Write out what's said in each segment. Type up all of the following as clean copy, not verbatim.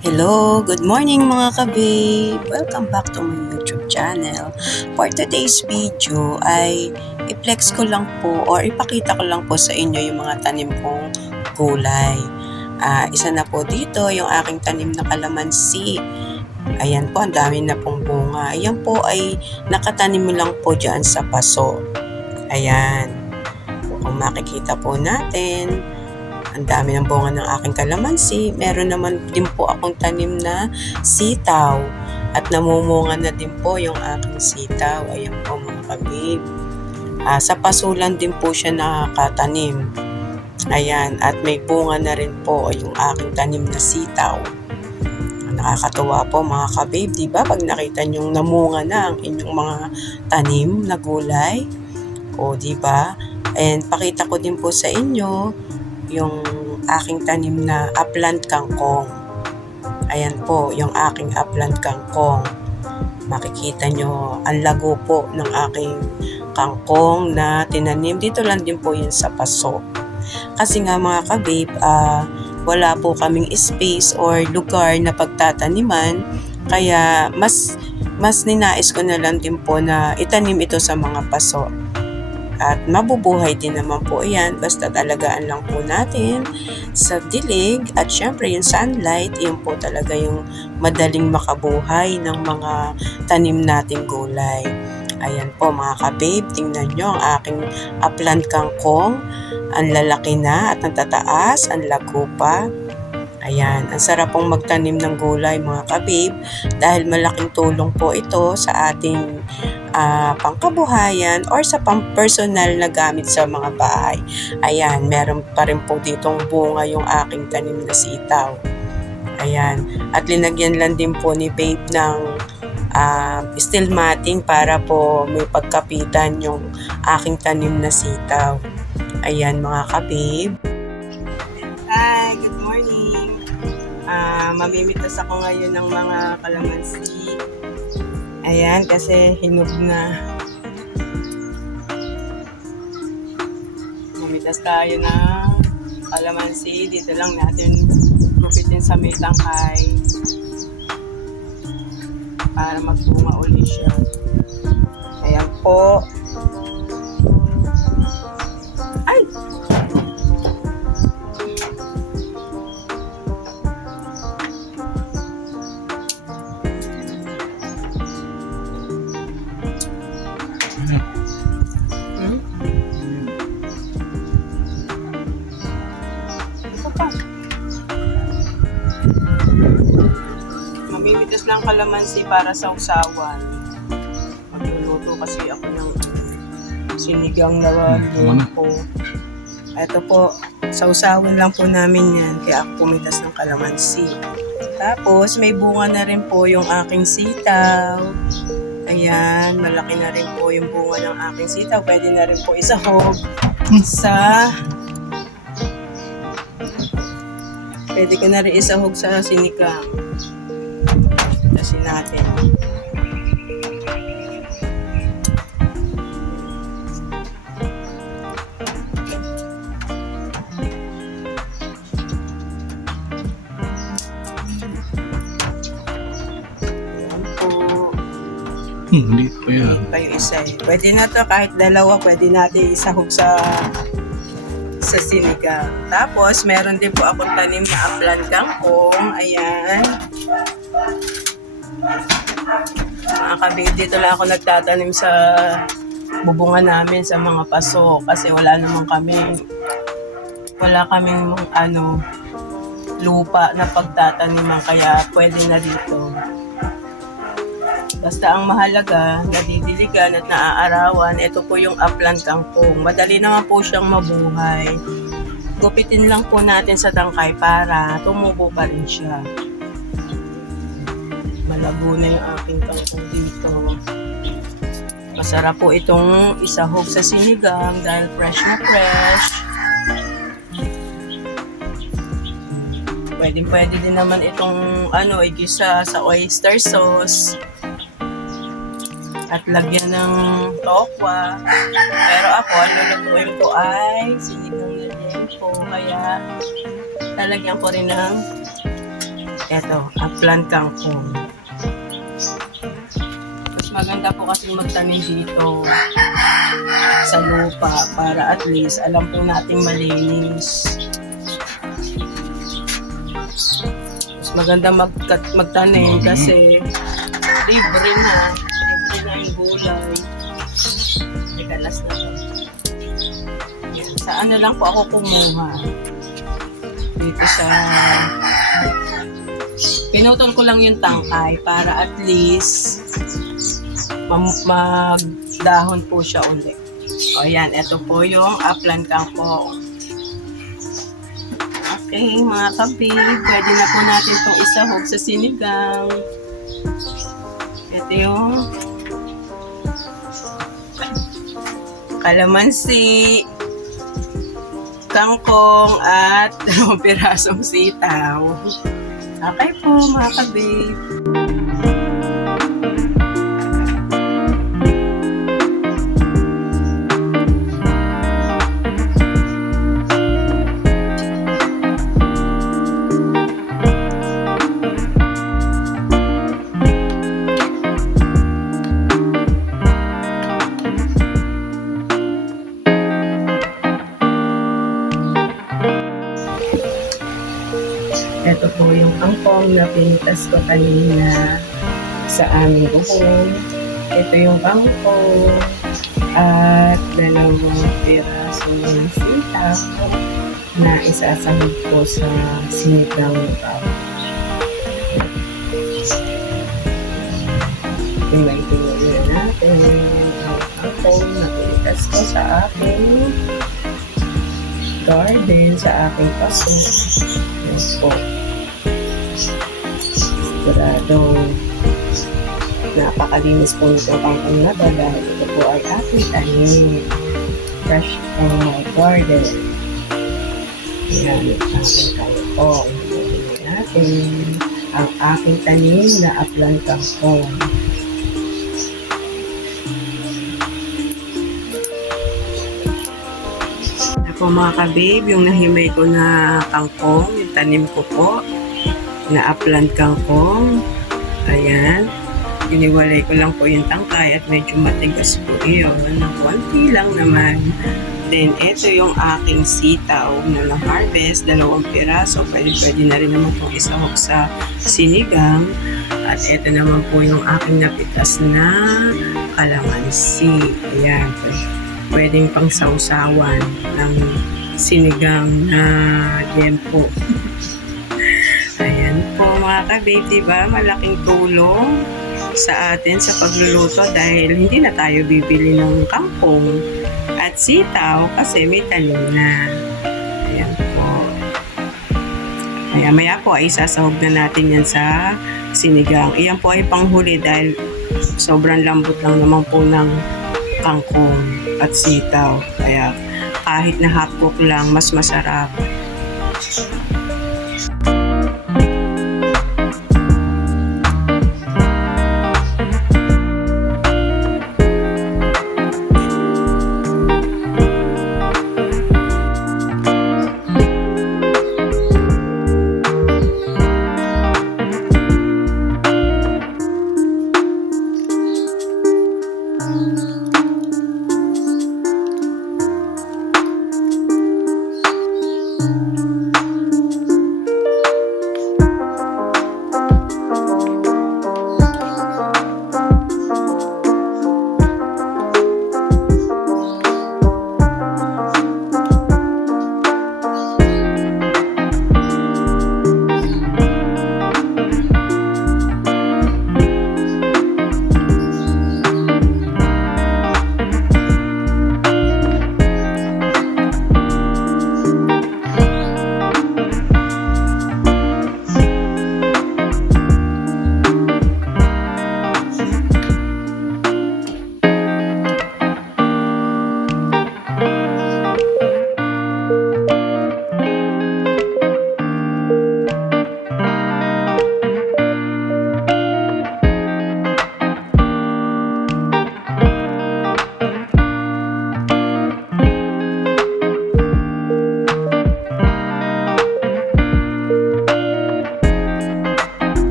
Hello, good morning mga ka-babe! Welcome back to my YouTube channel. For today's video ay i-flex ko lang po or ipakita ko lang po sa inyo yung mga tanim kong gulay. Isa na po dito yung aking tanim na kalamansi. Ayan po, ang dami na pong bunga. Ayan po ay nakatanim lang po dyan sa paso. Ayan. Kung makikita po natin, ang dami ng bunga ng aking kalamansi. Meron naman din po akong tanim na sitaw. At namumunga na din po yung aking sitaw. Ayan po mga kabib. Sa pasulan din po siya nakatanim. Ayan. At may bunga na rin po yung aking tanim na sitaw. Nakakatuwa po mga kabib. Diba? Pag nakita nyong namunga na ang inyong mga tanim na gulay. O diba? And pakita ko din po sa inyo yung aking tanim na upland kangkong. Ayan po, yung aking upland kangkong. Makikita nyo, ang lago po ng aking kangkong na tinanim. Dito lang din po yun sa paso. Kasi nga mga kababe, wala po kaming space or lugar na pagtataniman. Kaya mas ninais ko na lang din po na itanim ito sa mga paso. At mabubuhay din naman po yan. Basta talagaan lang po natin sa dilig. At syempre yung sunlight, yun po talaga yung madaling makabuhay ng mga tanim nating gulay. Ayan po mga kababe, tingnan nyo ang aking upland kangkong. Ang lalaki na at ang tataas, ang lago pa. Ayan, ang sarap pong magtanim ng gulay mga kababe dahil malaking tulong po ito sa ating pangkabuhayan or sa pang-personal na gamit sa mga bahay. Ayan, meron pa rin po ditong bunga yung aking tanim na sitaw. Ayan, at linagyan lang din po ni babe ng steel matting para po may pagkapitan yung aking tanim na sitaw. Ayan mga kababe. Hi, good morning. Mamimitas ako ngayon ng mga kalamansi. Ayan, kasi hinog na. Mamitas tayo ng kalamansi. Dito lang natin gupitin sa may tangkay para magbunga ulit siya. Ayan po. Ay! Mamimitas ng kalamansi para sa usawan. Magluluto kasi ako ng sinigang na luto. Ito po, sa usawan lang po namin yan. Kaya ako pumitas ng kalamansi. Tapos may bunga na rin po yung aking sitaw. Ayan, malaki na rin po yung bunga ng aking sitaw. Pwede na rin po isahog pwede ko na rin isahog sa sinigang. Kasi natin. Ayan po. Hindi pa yan. Pa yung isa eh. Pwede na to kahit dalawa, pwede natin isahog sa sinigang. Tapos, meron din po akong tanim na upland kangkong. Ayan. Mga kabib, dito lang ako nagtatanim sa bubungan namin sa mga paso kasi wala kaming lupa na pagtataniman kaya pwede na dito. Basta ang mahalaga, nadidiligan at naaarawan, ito po yung upland kangkong. Madali naman po siyang mabuhay. Gupitin lang po natin sa tangkay para tumubo pa rin siya. Malabo na yung aking kangkong dito. Masarap po itong isahog sa sinigang dahil fresh na fresh. Pwede din naman itong igisa sa oyster sauce. At lagyan ng tokwa. Pero ako, lulutuin ko ay sinigang na din po. Kaya lalagyan ko rin ng Eto, upland kangkong. Mas maganda po kasi magtanim dito sa lupa para at least alam po nating malinis. Mas maganda magtanim kasi libre na yung gulay. Teka, last na to. Yan. Sa ano lang po ako kumuha. Dito sa pinutol ko lang yung tangkay para at least magdahon po siya ulit. O yan, ito po yung upland kangkong. Okay, mga kabi, pwede na po natin itong isahog sa sinigang. Ito yung kalamansi, kangkong, at 2 pirasong sitaw. Okay po, mga kabi. Ito po yung kangkong na pinitas ko kanina sa aming bubong. Ito yung kangkong at 2 piraso ng sitaw na isasahog ko sa sinigang lugaw. Tingnan natin ang kangkong na pinitas ko sa aking garden, sa aking paso. Yes po. Siguradong napakalinis po nito kangkong na to dahil ito po ay aking tanim. Fresh from my garden. Yan ang aking kangkong. Tingnan natin ang aking tanim na upland kangkong. Po mga kabib, yung nahimay ko na kangkong, yung tanim ko po, na upland kangkong. Ayan. Iniwalay ko lang po yung tangkay at medyo matigas po iyon. Konti lang naman. Then, ito yung aking sitaw na na-harvest, 2 piraso. Pwede na rin naman itong isahog sa sinigang. At ito naman po yung aking napitas na kalamansi. Ayan. Pwedeng pang sausawan ng sinigang na liempo. Ayan po mga ka-babe, diba? Malaking tulong sa atin sa pagluluto dahil hindi na tayo bibili ng kangkong at sitaw kasi may tanim na. Ayan po. Maya po ay isasahog na natin yan sa sinigang. Iyan po ay panghuli dahil sobrang lambot lang naman po ng kangkong at sitaw. Kaya kahit na hot cook lang, mas masarap.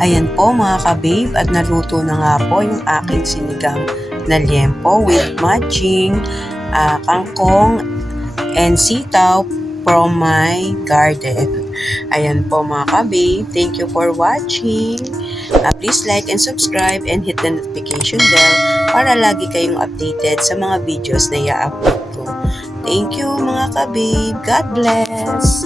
Ayan po mga ka-babe, at naluto na nga po yung aking sinigang na liempo with matching kangkong and sitaw from my garden. Ayan po mga ka-babe, thank you for watching. Please like and subscribe and hit the notification bell para lagi kayong updated sa mga videos na i-upload ko. Thank you mga ka-babe. God bless!